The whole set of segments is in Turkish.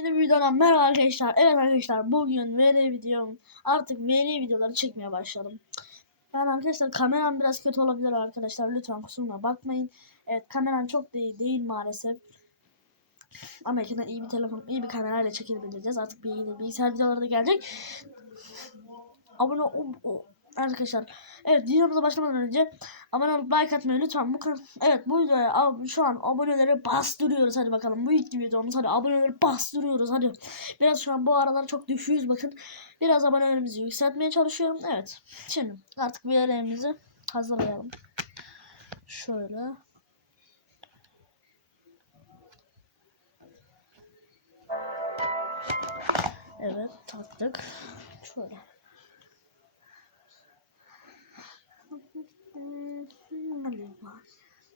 Yeni bir videodan merhaba arkadaşlar. Evet arkadaşlar bugün veri videom artık veri videoları çekmeye başladım. Yani arkadaşlar kameram biraz kötü olabilir arkadaşlar. Lütfen kusuruma bakmayın. Evet kameram çok değil, değil maalesef. Ama yakında iyi bir telefon, iyi bir kamerayla çekebileceğiz. Artık bir bilgisayar videoları da gelecek. Abone ol- arkadaşlar. Evet videomuza başlamadan önce abone olup like atmayı lütfen. Bu evet bu videoya şu an aboneleri bastırıyoruz hadi bakalım. Bu ilk videomuz hadi aboneleri bastırıyoruz hadi. Biraz şu an bu aralar çok düşüyoruz bakın. Biraz abonelerimizi yükseltmeye çalışıyorum. Evet. Şimdi artık videolarımızı hazırlayalım. Şöyle. Evet taktık. Şöyle.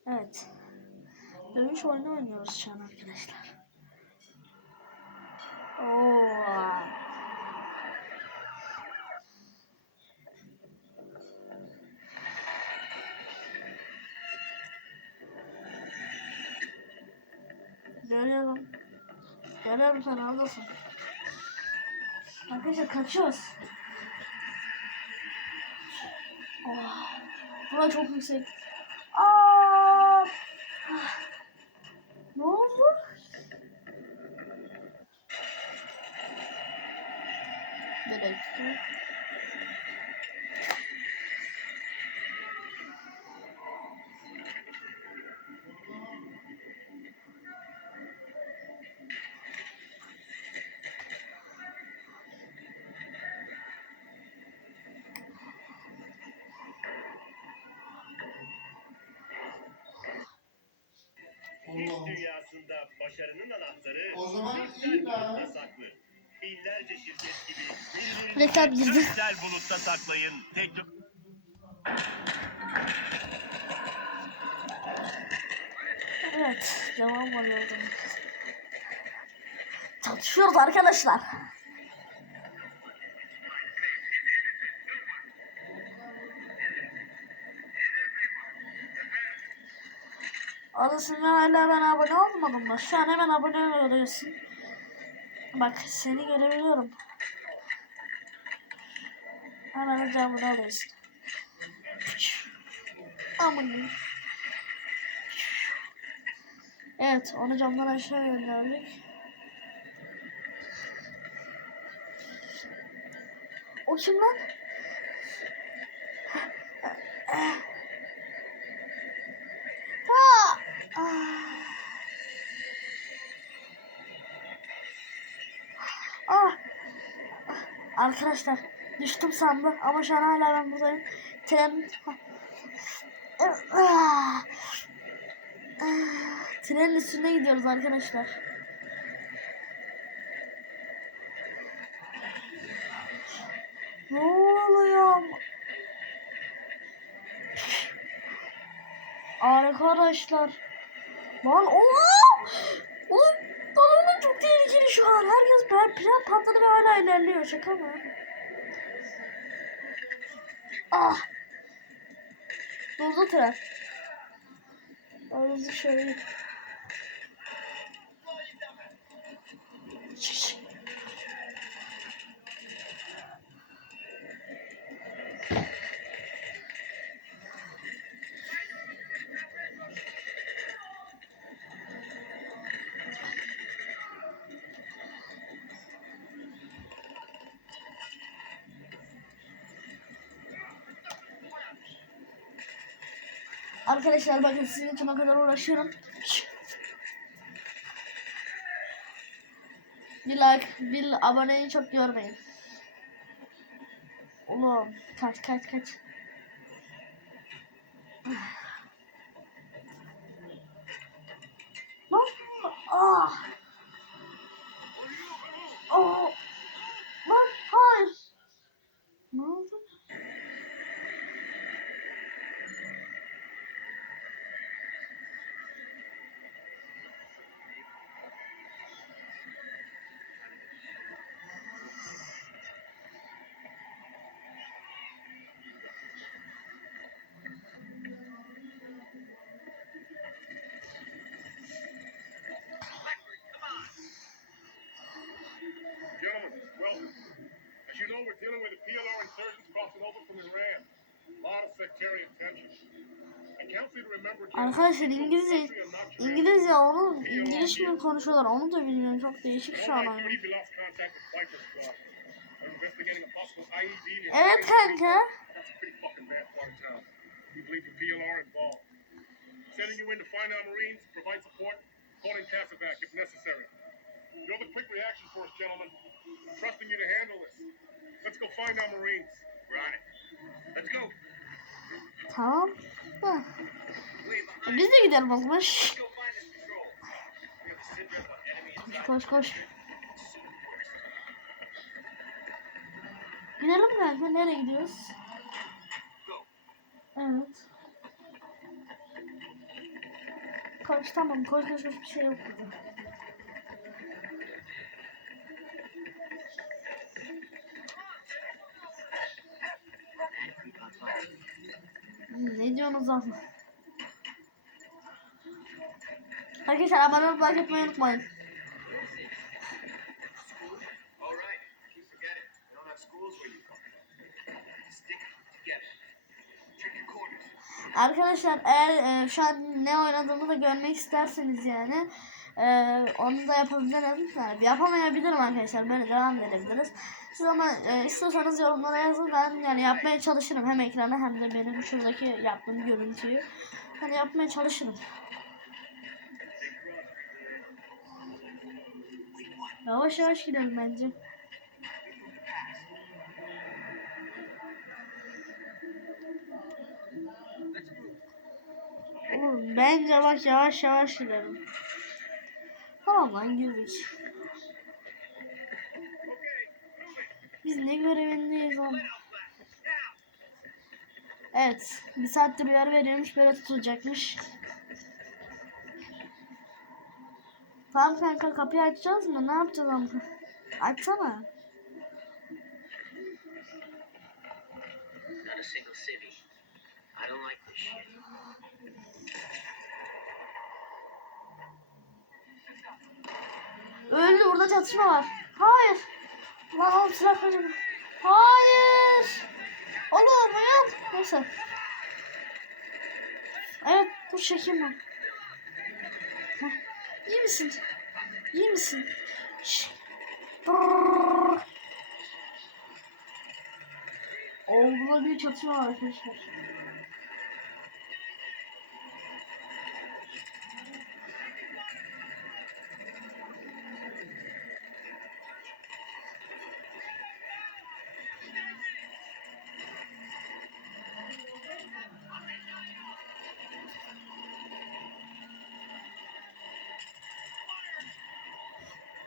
Evet. Dövüş oyunu oynuyoruz şu an arkadaşlar. Oo. Görüyorum. Görüyorum sen oradasın. Arkadaşlar kaçıyoruz. Oh. Bura çok yüksek. Aa! Ne oldu? Bir Allah. dünyasında başarının anahtarı O zaman iyi be. saklı. Binlerce şirket gibi Reklam girdi. dijital bulutta saklayın. Tekno Evet, devam alıyordum. Tartışıyoruz arkadaşlar. Adasına hala ben abone olmadım mı? Şu an hemen abone oluyorsun. Bak seni görebiliyorum. Hemen önce abone oluyorsun. Aman. Evet, onu camdan aşağı gönderdik. O kim lan? Aa! Ah! Ah! Arkadaşlar düştüm sandım ama şu an hala ben buradayım. Tren... Trenin üstünde gidiyoruz arkadaşlar. Ne oluyor? Arkadaşlar. Lan oğlum. Şu an. Herkes ben plan patladı ve hala ilerliyor. Şaka mı? Ah. Durdu tren. Ağzı şöyle. Arkadaşlar bakın sizin için kadar uğraşıyorum. Bir like, bir aboneyi çok görmeyin. Oğlum kaç kaç kaç. Arkadaşlar İngilizce İngilizce onu İngiliz mi konuşuyorlar onu da bilmiyorum çok değişik şu an. Evet kanka. Sending you in to find our provide support, calling Casavac if necessary. You're the quick reaction force, gentlemen. Trusting you to handle this. Let's go find our Marines. We're. Tamam. Biz de gidelim o zaman. İnside. Koş koş. Gidelim kanka nereye gidiyoruz? Evet. Koş tamam koş koş koş bir şey yok burada. Ne diyorsunuz lan? Arkadaşlar abone olup like etmeyi unutmayın. Arkadaşlar eğer e, şu an ne oynadığımı da görmek isterseniz yani e, onu da yapabilirim. Yani yapamayabilirim arkadaşlar. Böyle devam edebiliriz. Siz ama e, istiyorsanız yorumlara yazın. Ben yani yapmaya çalışırım. Hem ekrana hem de benim şuradaki yaptığım görüntüyü. Hani yapmaya çalışırım. Yavaş yavaş gidelim bence. Oğlum bence bak yavaş yavaş gidelim. Tamam lan girdik. Biz ne görevindeyiz oğlum? Evet. Bir saattir uyarı veriyormuş. Böyle tutulacakmış. Tamam kanka kapıyı açacağız mı? Ne yapacağız ama? Açsana. Not a single city. I don't like this shit. Burada çatışma var. Hayır. Lan oğlum silah kaçırma. Hayır. Oğlum uyan. Neyse. Evet dur çekeyim ben. Heh. İyi misin? İyi misin? Burada bir çatışma var arkadaşlar.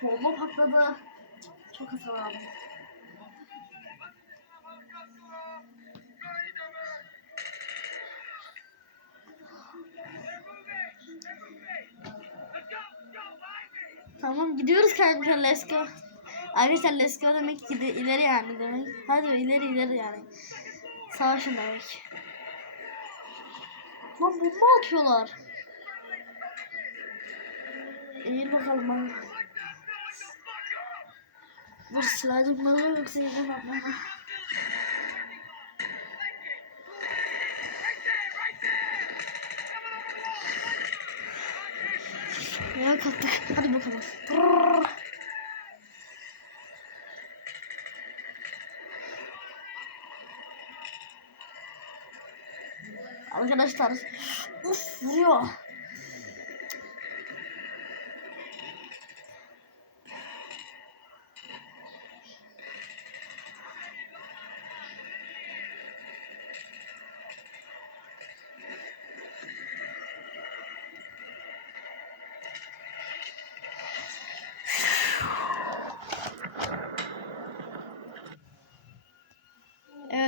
Bomba patladı. Çok hasar aldım. Tamam gidiyoruz kanka let's go. Arkadaşlar let's go demek gidi ileri yani demek. Hadi ileri ileri yani. Savaşın demek. Lan bomba atıyorlar. İyi bakalım bana. Dur silahcım bana yoksa yerden atmama. Ya kalktık. Hadi bakalım. Brrr. Arkadaşlar. Uf vuruyor.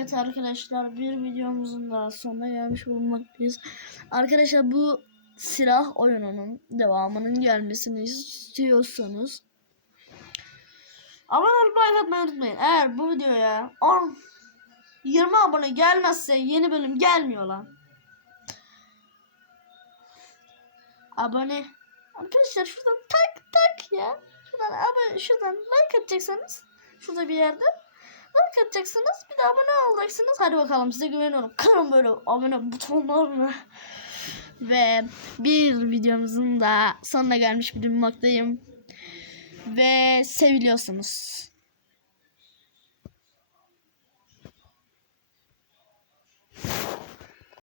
Evet arkadaşlar bir videomuzun daha sonuna gelmiş bulunmaktayız. Arkadaşlar bu silah oyununun devamının gelmesini istiyorsanız abone olup like unutmayın. Eğer bu videoya 10 20 abone gelmezse yeni bölüm gelmiyor lan. Abone Arkadaşlar şuradan tak tak ya. Şuradan abone şuradan like atacaksınız. Şurada bir yerde. Like. Bir de abone olacaksınız. Hadi bakalım size güveniyorum. Kırın böyle abone butonlarını. Ve bir videomuzun da sonuna gelmiş bulunmaktayım. Ve seviliyorsunuz.